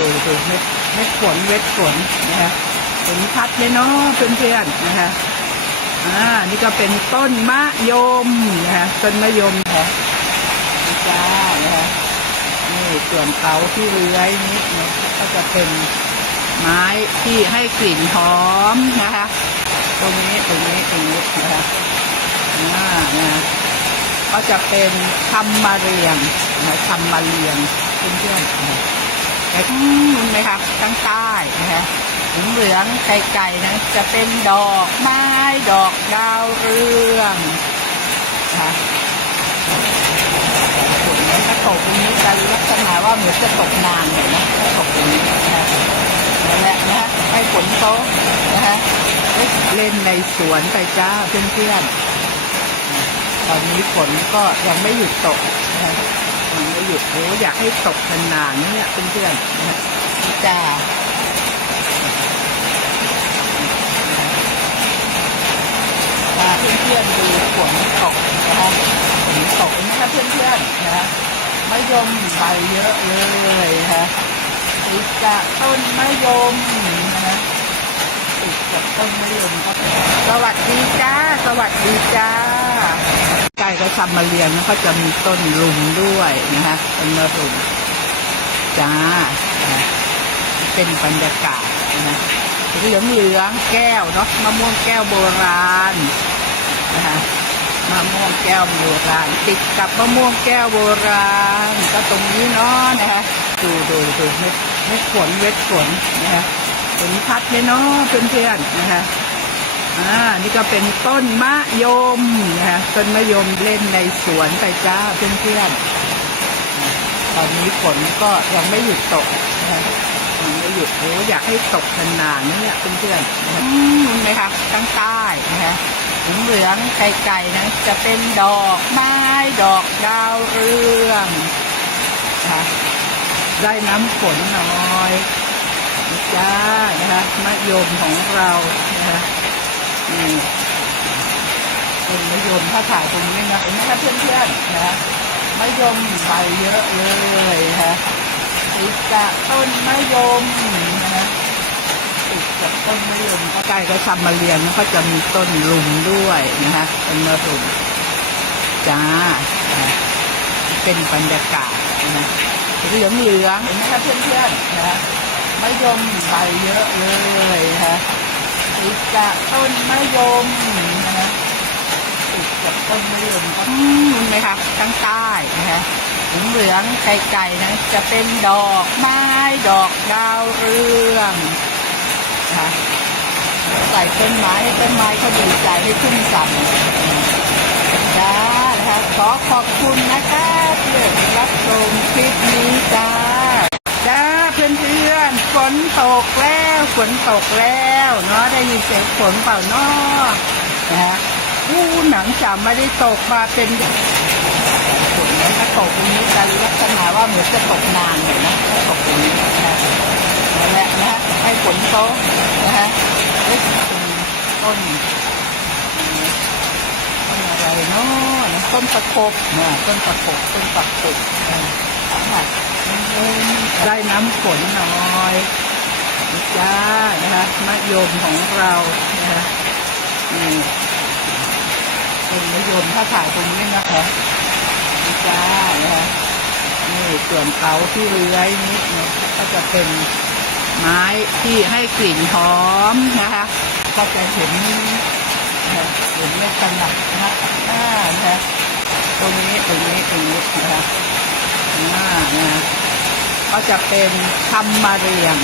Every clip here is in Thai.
ดูดูเม็ดเม็ดฝนเม็ดฝนนะคะเห็นชัดเลยเนาะเพื่อนๆนะคะอ่านี่ก็เป็นต้นมะยมนะคะต้นมะยมค่ะนี่จ้านะคะนี่ส่วนเขาที่เลื้อยนี้นะก็จะเป็นไม้ที่ให้กลิ่นหอมนะคะ ตรงนี้ตรงนี้ตรงนี้นะคะอ่านะคะก็จะเป็นคำมาเรียงนะคำมาเรียงเพื่อนๆ นะแต่ทั้งนู้นไหมครับทั้งใต้นะคะถึงเหลืองไก่ๆนะจะเป็นดอกไม้ดอกดาวเรืองนะคะฝนมันก็ตกตรงนี้จะลักษณะว่าเหมือนจะตกนานเลยนะตกตรงนี้นะคะนั่นแหละนะให้ฝนเขานะคะเล่นในสวนไปจ้าเพื่อนๆตอนนี้ฝนก็ยังไม่หยุดตกนะคะ หยุดโอ้อยากให้ตกนานๆเนี่ยเพื่อนๆจ้าพาเพื่อนๆดูฝนตกนะคะฝนตกนะคะเพื่อนๆนะมะยมใบเยอะเลยนะคะติดกับต้นมะยมนะคะติดกับต้นมะยมก็สวัสดีจ้า สวัสดีจ้า กล้ก็ซัมมาเรียนนะก็จะมีต้นรุมด้วยนะคะต้นมะรุมจ้า เป็นบรรยากาศนะเหลืองเหลืองแก้วเนาะมะม่วงแก้วโบราณนะคะมะม่วงแก้วโบราณ ติดกับมะม่วงแก้วโบราณ ก็ตรงนี้เนาะนะคะดูดูดูเม็ดเม็ดฝนเม็ดฝนนะคะเห็นชัดเลยเนาะเพื่อนๆนะคะ อ่านี่ก็เป็นต้นมะยมนะคะต้นมะยมเล่นในสวนไปจ้าเพื่อนๆตอนนี้ฝนก็ยังไม่หยุดตกนะคะยังไม่หยุดโอ้อยากให้ตกนานๆนี่ยเพื่อนๆนะคะอืมเห็นไหมครับทั้งใต้นะคะถึงเหลืองไก่ๆนะจะเป็นดอกไม้ดอกดาวเรืองนะคะได้น้ำฝนน่อยจ้านะคะมะยมของเรานะคะ นี่เป็นมะยมถ้าถ่ายตรงนี้นะเห็นไหมคะเพื่อนๆนะมะยมใบเยอะเลยนะคะติดกับต้นมะยมนะติดกับต้นมะยมก็ใกล้ก็ซัมมาเรียนก็จะมีต้นรุมด้วยนะคะต้นมะรุมจ้าเป็นบรรยากาศนะเหลืองเหลืองเห็นไหมคะเพื่อนๆนะมะยมใบเยอะเลยนะคะ ติดกับต้นมะยมนะคะติดกับต้นมะยมก็อืมเห็นไหมครับทั้งใต้นะคะเหลืองเหลืองไก่ๆนะจะเป็นดอกไม้ดอกดาวเรืองนะคะใส่ต้นไม้ให้ต้นไม้เขาดีใจให้ชุ่มฉ่ำจ้านะคะขอขอบคุณนะคะที่รับชมคลิปนี้จ้า เพื่อนๆฝนตกแล้วฝนตกแล้วเนาะได้ยินเสียงฝนเปล่าเนาะนะฮะอู้หนังจำไม่ได้ตกมาเป็นฝนแล้วก็ตกตรงนี้จะลักษณะว่าเหมือนจะตกนานเลยนะตกตรงนี้นะฮะนั่นแหละนะฮะให้ฝนเขานะฮะเอ๊ะต้นต้นอะไรเนาะนะต้นตะคบนะต้นตะคบต้นตะคบนะ ได้น้ำฝนหน่อยจ้านะคะมะยมของเรานะคะนี่เป็นมะยมถ้าถ่ายตรงนี้นะคะจ้านะคะนี่ส่วนเขาที่เลื้อยนี้นะก็จะเป็นไม้ที่ให้กลิ่นหอมนะคะ ก็จะเห็นนะคะเห็นไม่ถนัดนะอ่านะคะตรงนี้ตรงนี้ตรงนี้นะคะอ่านะคะ ก็จะเป็นคำมาเรียง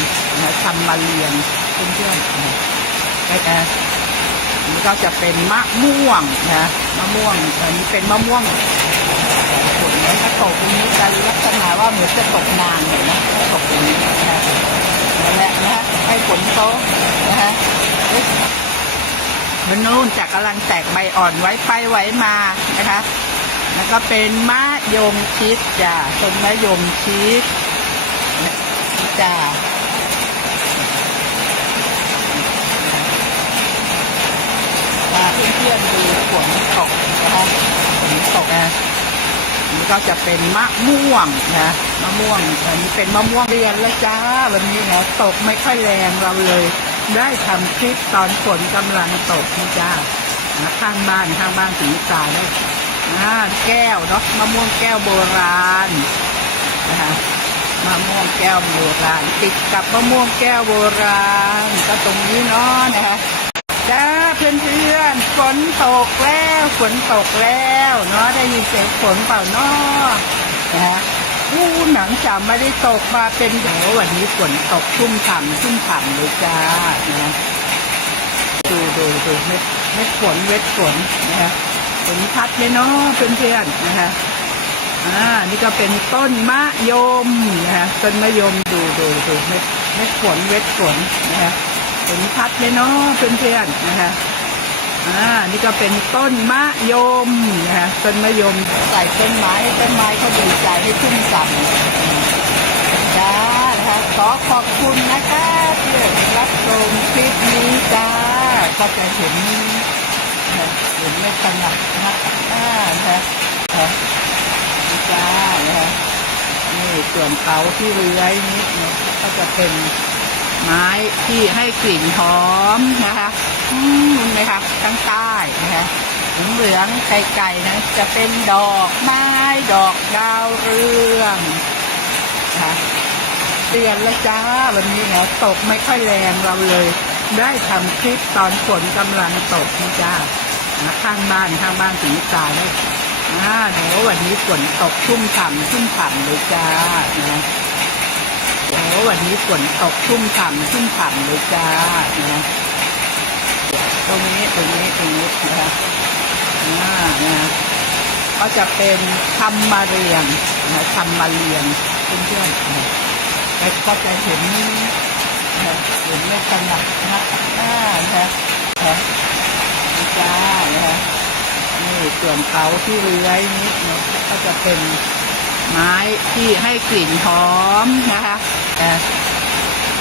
นะคำมาเรียงเพื่อนๆนะแล้วก็นี่ก็จะเป็นมะม่วงนะมะม่วงอันนี้เป็นมะม่วงฝนมันก็ตกตรงนี้จะลักษณะว่าเหมือนจะตกนานเลยนะตกตรงนี้นะนั่นแหละนะให้ฝนเขานะฮะเอ๊ะมันนู่นจากกำลังแตกใบอ่อนไว้ไปไว้มานะคะ แล้วก็เป็นมะยมชิดจ้ะต้นมะยมชิด จ้ะพาเพื่อนๆดูฝนตกนะคะฝนตกนะนี่ก็จะเป็นมะม่วงนะมะม่วงอันนี้เป็นมะม่วงเรียนแล้วจ้า วันนี้นะตกไม่ค่อยแรงเราเลย ได้ทำคลิปตอนฝนกำลังตกนะจ้านะข้างบ้านข้างบ้านสีสาได้อ่าแก้วเนาะมะม่วงแก้วโบราณนะคะ มะม่วงแก้วโบราณ ติดกับมะม่วงแก้วโบราณ ก็ตรงนี้เนาะนะคะจ้าเพื่อนเพื่อนๆฝนตกแล้วฝนตกแล้วเนาะได้ยินเสียงฝนเปล่าเนาะนะฮะอู้หนังจำไม่ได้ตกมาเป็นโหวันนี้ฝนตกชุ่มฉ่ำชุ่มฉ่ำเลยจ้านะดูดูดูเม็ดเม็ดฝนเม็ดฝนนะฮะฝนพัดเลยเนาะเพื่อนเพื่อนๆนะฮะ อ่านี่ก็เป็นต้นมะยมนะฮะต้นมะยมดูดูดูเม็ดเม็ดฝนเม็ดฝนนะฮะเห็นชัดเลยเนาะเพื่อนๆนะคะอ่านี่ก็เป็นต้นมะยมนะคะต้นมะยมใส่ต้นไม้ต้นไม้เขาดีใจให้ชุ่มฉ่ำจ้านะคะขอขอบคุณนะคะที่รับชมคลิปนี้จ้าก็จะเห็นเห็นไม่ถนัดนะอ่านะคะนะคะนี่านะคะ ส่วนเขาที่เลื้อยนิดเนี่ยก็จะเป็นไม้ที่ให้กลิ่นหอมนะคะอืมเห็นไหมคะทั้งใต้นะคะเหลืองไก่ๆนะจะเป็นดอกไม้ดอกดาวเรืองนะะเตือนแล้วจ้าวันนี้นะตกไม่ค่อยแรงเราเลย ได้ทำคลิปตอนฝนกำลังตกนะจ้านะข้างบ้านข้างบ้านสีสายได้ อ่าเดี๋ยววันนี้ฝนตกชุ่มฉ่ำชุ่มฉ่ำเลยจ้านะโอ้ววันนี้ฝนตกชุ่มฉ่ำชุ่มฉ่ำเลยจ้านะตรงนี้ตรงนี้ตรงนี้นะคะอ่านะก็จะเป็นทำมาเรียงนะทำมาเรียงเพื่อนๆนะแล้วก็จะเห็นนะเห็นไม่ถนัดนะอ่านะนะจ้านะ ส่วนเขาที่เลื้อยนิดเนี่ยก็จะเป็นไม้ที่ให้กลิ่นหอมนะคะอ่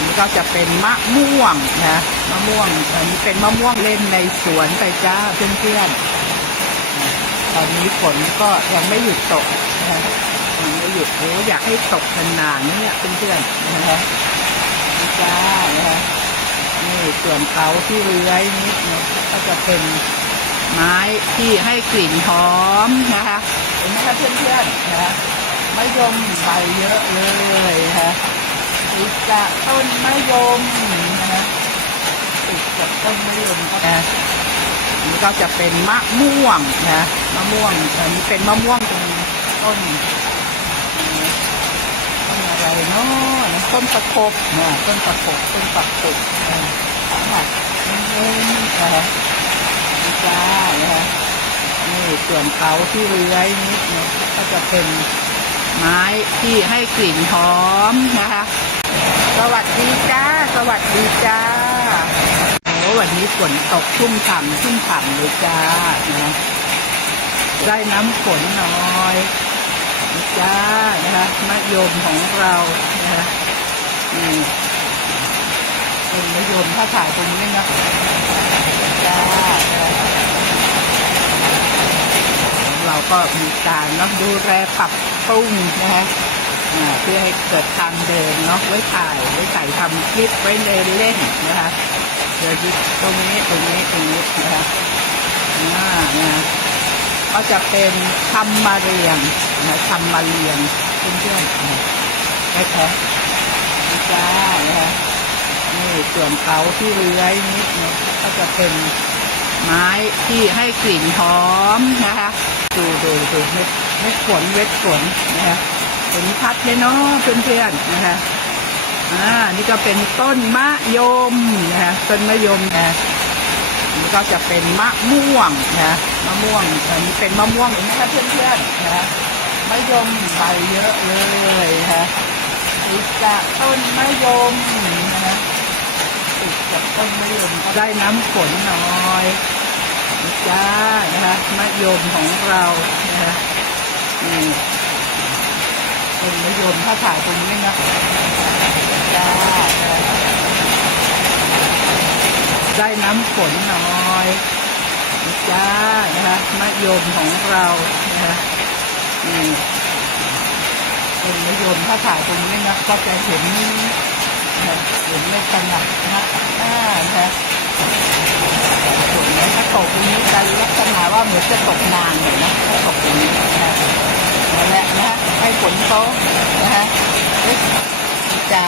นี่ก็จะเป็นมะม่วงนะมะม่วงอันนี้เป็นมะม่วงเล่นในสวนไปจ้าเพื่อนๆตอนนี้ฝนก็ยังไม่หยุดตกนะคะยังไม่หยุดโอ้อยากให้ตกนานๆนะเนี่ยเพื่อนๆนะคะจ้านะคะนี่ส่วนเขาที่เลื้อยนิดเนี่ยก็จะเป็น ไม้ที่ให้กลิ่นหอมนะคะเห็นไหมคะเพื่อนๆนะคะมะยมใบเยอะเลยนะคะติดกับต้นมะยมนะคะติดกับต้นมะยมก็นะนี่ก็จะเป็นมะม่วงนะมะม่วงอันนี้เป็นมะม่วงเป็นต้นต้นอะไรเนาะต้นตะคบเนี่ยต้นตะคบต้นตะคบนะค่ะนี่นะคะ จ้านะคะนี่ส่วนเขาที่เลื้อยนิดเนี่ยก็จะเป็นไม้ที่ให้กลิ่นหอมนะคะ สวัสดีจ้า สวัสดีจ้าโอ้วันนี้ฝนตกชุ่มฉ่ำชุ่มฉ่ำเลยจ้านะได้น้ำฝนน้อยจ้านะคะมะยมของเรานะคะนี่เป็นมะยมถ้าถ่ายตรงนี้นะจ้า เราก็มีการเนาะดูแลปรับปรุงนะฮะเพื่อให้เกิดทางเดินเนาะไว้ถ่ายไว้ถ่ายทำคลิปไว้เดินเล่นนะคะเดี๋ยวตรงนี้ตรงนี้ตรงนี้นะคะอ่านะก็จะเป็นทำมาเรียงนะทำมาเรียงเพื่อนๆนะไว้แท้จ้านะคะนี่ส่วนเขาที่เลื้อยนิดเนี่ยก็จะเป็น ไม้ที่ให้กลิ่นหอมนะคะ ดูดูดูเม็ดเม็ดฝนเม็ดฝนนะคะเห็นชัดเลยเนาะเพื่อนๆนะคะอ่านี่ก็เป็นต้นมะยมนะคะต้นมะยมนะนี่ก็จะเป็นมะม่วงนะมะม่วงอันนี้เป็นมะม่วงเห็นไหมคะเพื่อนๆนะคะมะยมใบเยอะเลยนะคะติดกับต้นมะยมนะ ติดกับต้นมะยมได้น้ำฝนน้อยจ้านะคะมะยมของเรานะคะนี่ต้นมะยมถ้าถ่ายตรงนี้นะจ้าได้น้ำฝนน้อยจ้านะคะมะยมของเรานะคะนนี่เป็นมะยมถ้าถ่ายตรงนี้นะก็จะเห็น แบบเห็นไม่ถนัดนักอ่านะะฝนมันก็ตกตรงนี้กันลักษณะว่าเหมือนจะตกนานเลยนะถ้าตกตรงนี้นะนั่นแหละนะให้ฝนเขานะฮะจ่า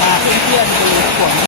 พาเพื่อนๆดูฝน